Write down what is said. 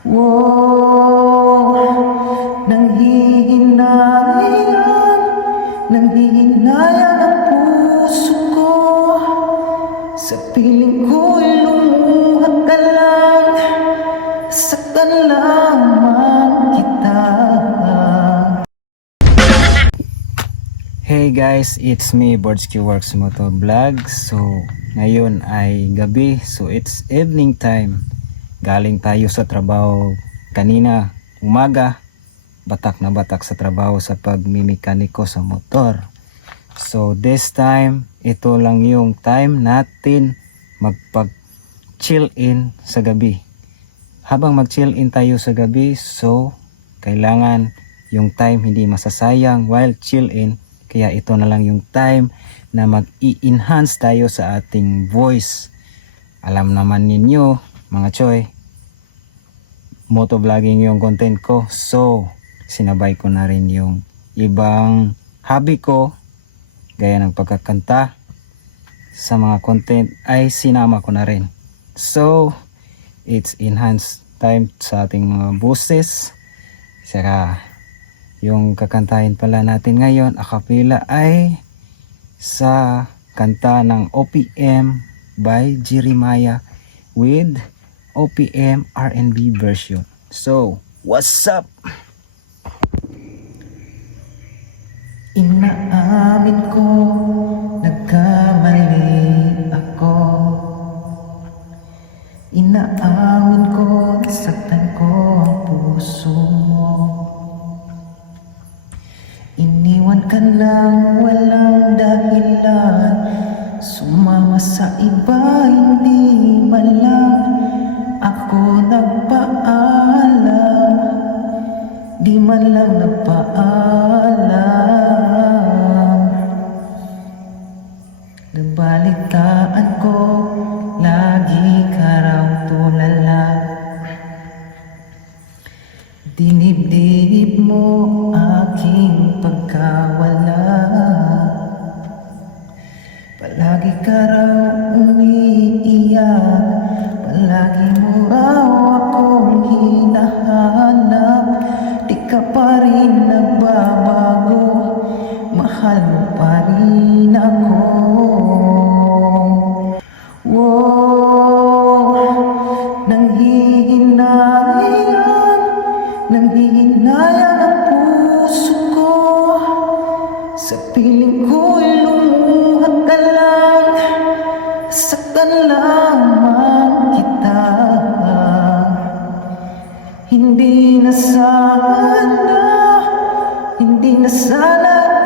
Wow, nanghihinayang ang puso ko. Sa piling ko'y lumuha ka lang, saktan lamang kita. Hey guys, it's me, Bordsky Works Moto Vlog. So, ngayon ay gabi. So, it's evening time. Galing tayo sa trabaho kanina, umaga. Batak na batak sa trabaho sa pagmimekaniko sa motor. So, this time, ito lang yung time natin magpag-chill in sa gabi. Habang mag-chill in tayo sa gabi, so, kailangan yung time hindi masasayang while chill in. Kaya ito na lang yung time na mag-i-enhance tayo sa ating voice. Alam naman ninyo, mga choy, motovlogging yung content ko. So, sinabay ko na rin yung ibang hobby ko, gaya ng pagkakanta. Sa mga content ay sinama ko na rin. So, it's enhanced time sa ating mga boses. Saka, yung kakantahin pala natin ngayon, a cappella, ay sa kanta ng OPM by Jeremiah with OPM R&B version. So, what's up? Inaamin ko, nagkamali ako. Inaamin ko, nasaktan ko ang puso mo. Iniwan ka nang walang dahilan, sumama sa iba, hindi man lang ako nagpaalam. Di man lang nagpaalam. Nabalitaan ko, lagi ka raw tulala. Dinibdib mo aking pagkawala. Palagi ka raw umiiyak, palagi mo raw akong hinahanap. Di ka pa rin nagbabago, mahal mo pa rin ako. Wow, nanghihinayang ang puso ko. Sa piling ko'y lumuha ka lang, saktan lamang kita. Hindi na sana